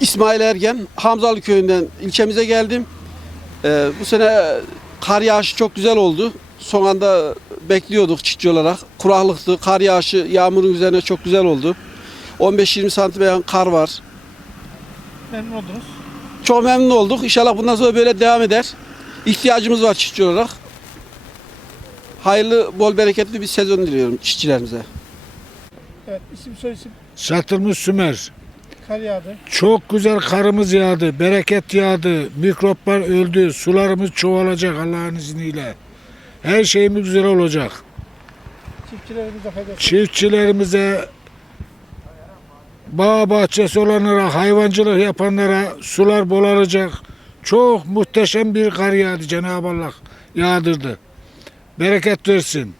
İsmail Ergen, Hamzalı köyünden ilçemize geldim. Ee, bu sene kar yağışı çok güzel oldu. Son anda bekliyorduk çiftçi olarak. Kuraklıktı, kar yağışı yağmurun üzerine çok güzel oldu. 15-20 santim kar var. Memnun oldunuz. Çok memnun olduk. İnşallah bundan sonra böyle devam eder. İhtiyacımız var çiftçi olarak. Hayırlı, bol bereketli bir sezon diliyorum çiftçilerimize. Evet isim soyisim. Satılmış Sümer. Kar yağdı. Çok güzel karımız yağdı, bereket yağdı, mikroplar öldü, sularımız çoğalacak Allah'ın izniyle. Her şeyimiz güzel olacak. Çiftçilerimize faydası. Çiftçilerimize, bağ bahçesi olanlara, hayvancılık yapanlara sular bolaracak. Çok muhteşem bir kar yağdı Cenab-ı Allah yağdırdı. Bereket versin.